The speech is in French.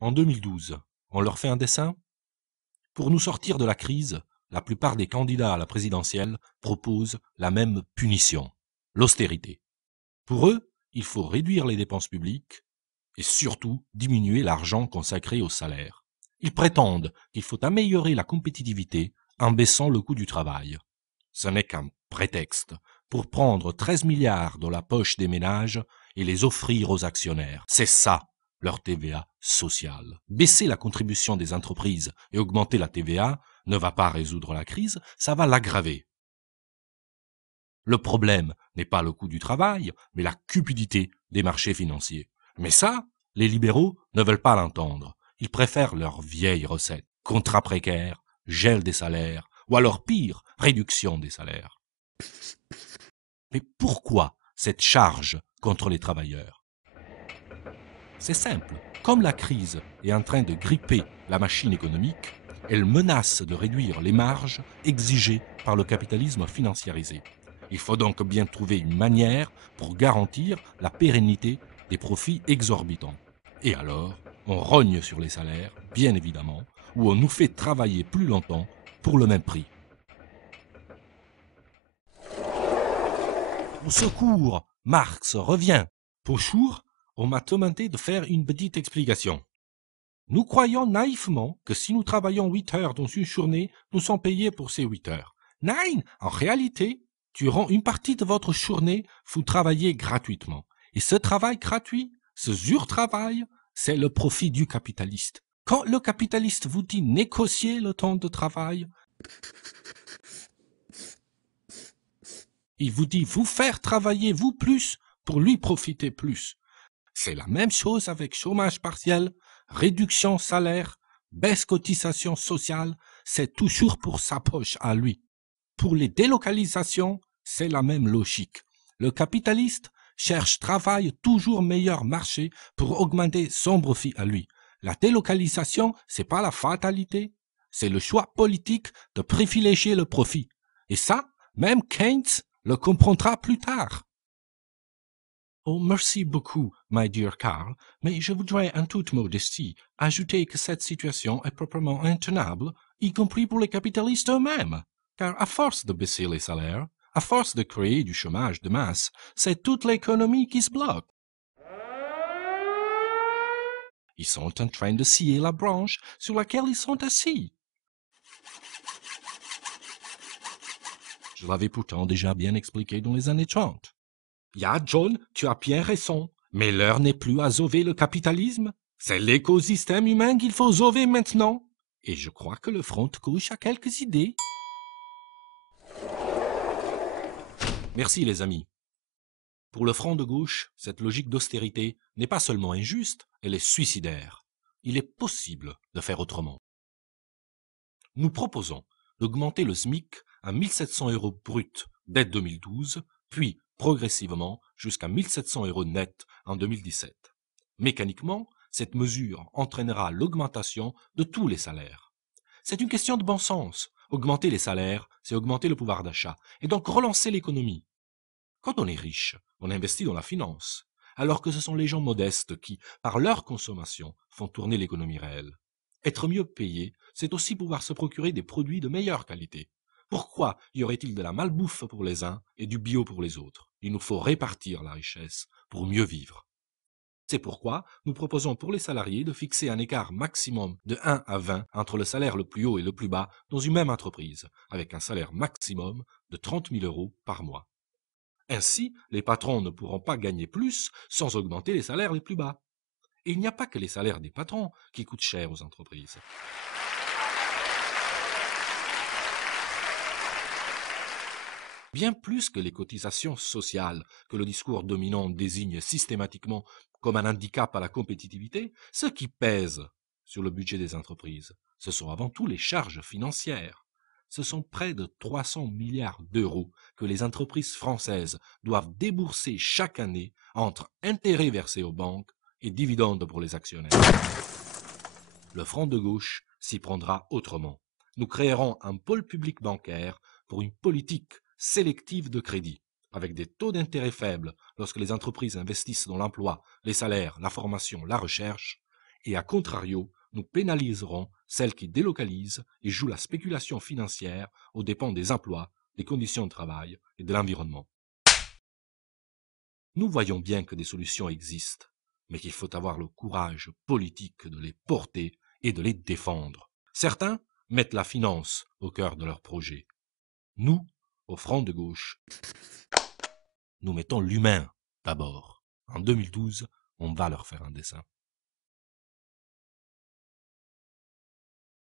En 2012, on leur fait un dessin? Pour nous sortir de la crise, la plupart des candidats à la présidentielle proposent la même punition, l'austérité. Pour eux, il faut réduire les dépenses publiques et surtout diminuer l'argent consacré aux salaires. Ils prétendent qu'il faut améliorer la compétitivité en baissant le coût du travail. Ce n'est qu'un prétexte pour prendre 13 milliards dans la poche des ménages et les offrir aux actionnaires. C'est ça, leur TVA sociale. Baisser la contribution des entreprises et augmenter la TVA ne va pas résoudre la crise, ça va l'aggraver. Le problème n'est pas le coût du travail, mais la cupidité des marchés financiers. Mais ça, les libéraux ne veulent pas l'entendre. Ils préfèrent leurs vieilles recettes. Contrats précaires, gel des salaires, ou alors pire, réduction des salaires. Mais pourquoi cette charge contre les travailleurs? C'est simple. Comme la crise est en train de gripper la machine économique, elle menace de réduire les marges exigées par le capitalisme financiarisé. Il faut donc bien trouver une manière pour garantir la pérennité des profits exorbitants. Et alors, on rogne sur les salaires, bien évidemment, ou on nous fait travailler plus longtemps pour le même prix. Au secours, Marx revient. Bonjour, on m'a demandé de faire une petite explication. Nous croyons naïvement que si nous travaillons 8 heures dans une journée, nous sommes payés pour ces 8 heures. Nein, en réalité, durant une partie de votre journée, vous travaillez gratuitement. Et ce travail gratuit, ce surtravail, c'est le profit du capitaliste. Quand le capitaliste vous dit négocier le temps de travail, il vous dit vous faire travailler vous plus pour lui profiter plus. C'est la même chose avec chômage partiel, réduction salaire, baisse cotisation sociale, c'est toujours pour sa poche à lui. Pour les délocalisations, c'est la même logique. Le capitaliste cherche travail toujours meilleur marché pour augmenter son profit à lui. La délocalisation, c'est pas la fatalité, c'est le choix politique de privilégier le profit. Et ça, même Keynes le comprendra plus tard. Oh, merci beaucoup, my dear Karl, mais je voudrais en toute modestie ajouter que cette situation est proprement intenable, y compris pour les capitalistes eux-mêmes. Car à force de baisser les salaires, à force de créer du chômage de masse, c'est toute l'économie qui se bloque. Ils sont en train de scier la branche sur laquelle ils sont assis. Je l'avais pourtant déjà bien expliqué dans les années 30. Ya, John, tu as bien raison. Mais l'heure n'est plus à sauver le capitalisme. C'est l'écosystème humain qu'il faut sauver maintenant. Et je crois que le front de gauche a quelques idées. Merci les amis. Pour le front de gauche, cette logique d'austérité n'est pas seulement injuste, elle est suicidaire. Il est possible de faire autrement. Nous proposons d'augmenter le SMIC à 1700 euros brut dès 2012, puis progressivement jusqu'à 1700 euros net en 2017. Mécaniquement, cette mesure entraînera l'augmentation de tous les salaires. C'est une question de bon sens. Augmenter les salaires, c'est augmenter le pouvoir d'achat, et donc relancer l'économie. Quand on est riche, on investit dans la finance, alors que ce sont les gens modestes qui, par leur consommation, font tourner l'économie réelle. Être mieux payé, c'est aussi pouvoir se procurer des produits de meilleure qualité. Pourquoi y aurait-il de la malbouffe pour les uns et du bio pour les autres? Il nous faut répartir la richesse pour mieux vivre. C'est pourquoi nous proposons pour les salariés de fixer un écart maximum de 1 à 20 entre le salaire le plus haut et le plus bas dans une même entreprise, avec un salaire maximum de 30 000 euros par mois. Ainsi, les patrons ne pourront pas gagner plus sans augmenter les salaires les plus bas. Et il n'y a pas que les salaires des patrons qui coûtent cher aux entreprises. Bien plus que les cotisations sociales, que le discours dominant désigne systématiquement comme un handicap à la compétitivité, ce qui pèse sur le budget des entreprises, ce sont avant tout les charges financières. Ce sont près de 300 milliards d'euros que les entreprises françaises doivent débourser chaque année entre intérêts versés aux banques et dividendes pour les actionnaires. Le Front de gauche s'y prendra autrement. Nous créerons un pôle public bancaire pour une politique sélective de crédit, avec des taux d'intérêt faibles lorsque les entreprises investissent dans l'emploi, les salaires, la formation, la recherche, Et à contrario, nous pénaliserons celles qui délocalisent et jouent la spéculation financière aux dépens des emplois, des conditions de travail et de l'environnement. Nous voyons bien que des solutions existent, mais qu'il faut avoir le courage politique de les porter et de les défendre. Certains mettent la finance au cœur de leurs projets. Nous, au Front de gauche, nous mettons l'humain d'abord. En 2012, on va leur faire un dessin.